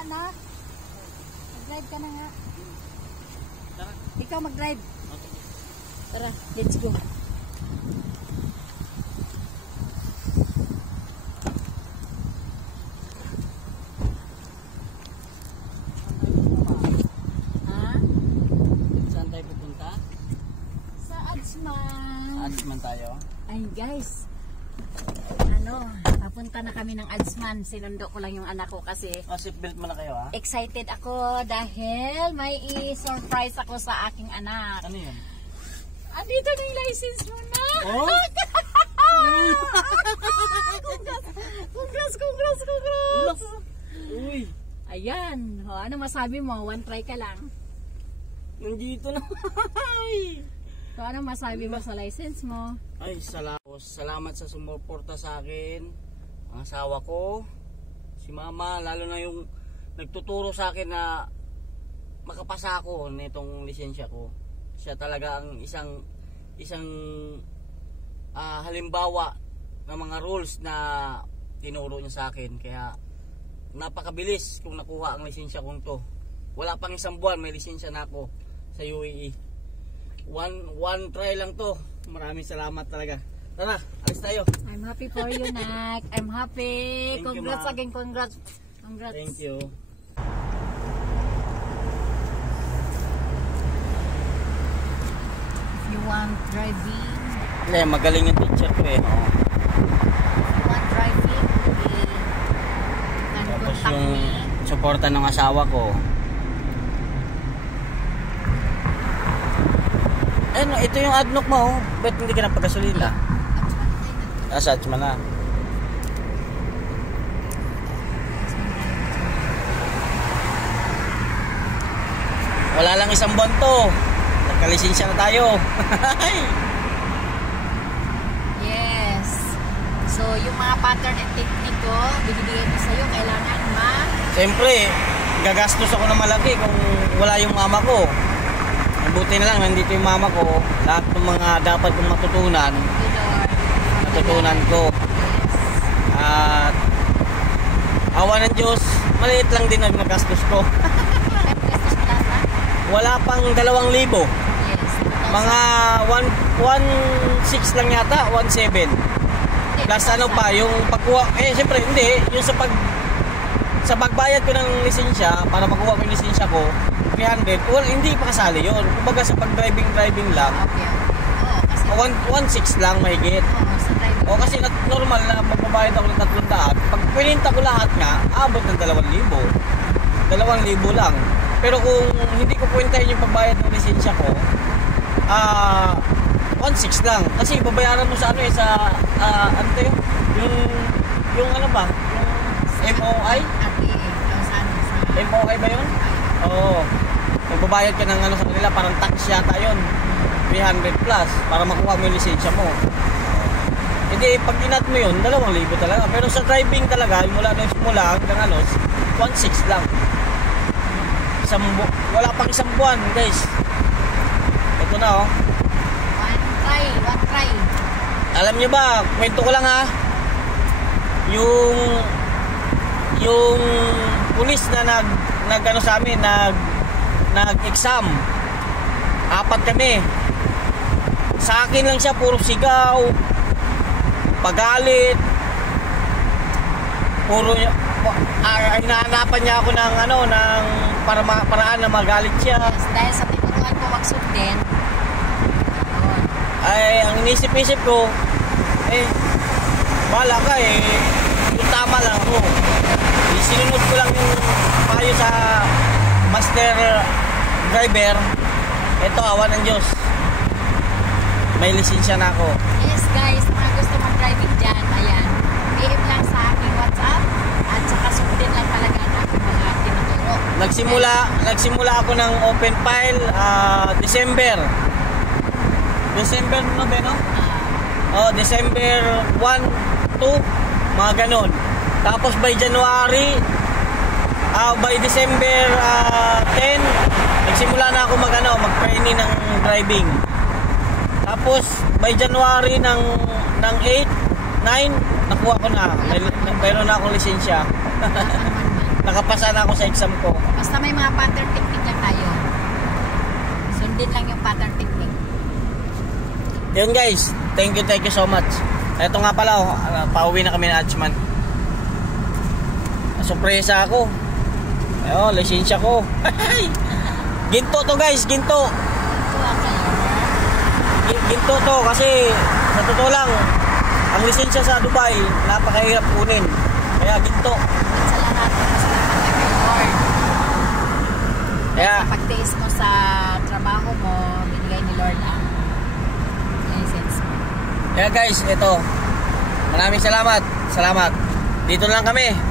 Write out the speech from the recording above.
nga na. Mag-drive ka na nga. Tara. Ikaw mag-drive. Okay. Tara, let's go. Adsman tayo. Ay guys, papunta na kami ng Adsman. Sinundo ko lang yung anak ko kasi Seatbelt mo na kayo ha? excited ako dahil may i-surprise ako sa aking anak. Ano yun? Andito na yung license mo na! Oh? Congrats! Uy! Ayan, ano masabi mo? One try ka lang. Nandito na. So ano masabi mo sa license mo? Ay, salamat sa sumuporta sa akin. Ang asawa ko, si mama, lalo na yung nagtuturo sa akin na makapasa ako nitong lisensya ko. Siya talaga ang isang halimbawa ng mga rules na tinuro niya sa akin. Kaya napakabilis kung nakuha ang lisensya kong to. Wala pang isang buwan may lisensya na ako sa UAE. One try lang to. Maraming salamat talaga. Tara, alis tayo. I'm happy for you, Nak. I'm happy. Thank Congrats you, again, congrats. Thank you. If you want driving, Magaling yung teacher ko eh. can Tapos contact yung me. suporta ng asawa ko. Ito yung adnok mo. Ba't hindi ka napagasolina? Asat mo na. Wala lang isang buwan to. Nagkalisensya na tayo. Yes. So, yung mga pattern and technique ko, bibigay ko sa'yo, kailangan Siyempre, gagastos ako ng malaki kung wala yung mama ko. Buti na lang, nandito yung mama ko. Lahat ng mga dapat kong matutunan ko. At awa ng Diyos, maliit lang din ang nagastos ko. Wala pang 2,000. Yes. Mga 1.6 lang yata, 1.7. Plus ano pa, yung pagkuha, siyempre hindi, yung sa pagbayad ko ng lisensya, para makuha ko yung lisensya ko, 300, hindi pa kasali yun. Kumbaga sa pag-driving lang, Okay. Oo, kasi 1.6 lang mahigit. sa driving. O kasi normal na magbabayad ako ng 300. Pag pininta ko lahat nga, abot ng 2,000. 2,000 lang. Pero kung hindi ko kwentahin yung pagbayad ng lisensya ko, 1.6 lang. Kasi babayaran mo sa ano tayo? Yung ano ba? Yung MOI? MOI ba yun? Oo. Magbabayad ka ng sa kanila, parang tax yata yun. 300 plus para makuha mo yung lisensya mo. Hindi, pag inat mo yun, 2,000 talaga. Pero sa driving talaga, mula hanggang 1.6 lang. Wala pang isang buwan, guys. Ito na, oh. One try. Alam niyo ba, kwento ko lang ha. Yung pulis na nag-ano sa amin, nag-exam. 4 kami. Sa akin lang siya puro sigaw, pagalit. Puro hinahanapan niya ako ng paraan na magalit siya. Yes, dahil sa tinuruan ko wag sundin. Ay, ang inisip-isip ko, bahala ka yung tama lang ako. Sinunod ko lang yung payo sa master driver. Ito, awa ng Diyos. May lisensya na ako. Yes guys, mga gusto mag-driving dyan, ayan. PM lang sa aking WhatsApp at saka sundin lang talaga ang aking mga tinuturo. Nagsimula ako ng open file December no ba, no? December 1, 2, mga ganon. Tapos by December 10, nagsimula na ako mag-training ng driving. Tapos by January ng 8, 9, nakuha ko na. Mayroon na akong lisensya. nakapasa na ako sa exam ko. Basta may mga pattern technique lang tayo. Sundin lang yung pattern technique. Yun guys, thank you so much. Ito nga pala, pauwi na kami na Achman. Sorpresa ako. Ayun, lisensya ko. Ginto to guys, ginto. Ginto to kasi sa totoo lang, ang lisensya sa Dubai, napakahirap kunin. Kaya ginto. Sa lahat, masalamat na kay Lord. Kaya, Sa pagtiis mo sa trabaho mo, binigay ni Lord ang license mo. kaya guys, ito. Maraming salamat. Salamat. Dito lang kami.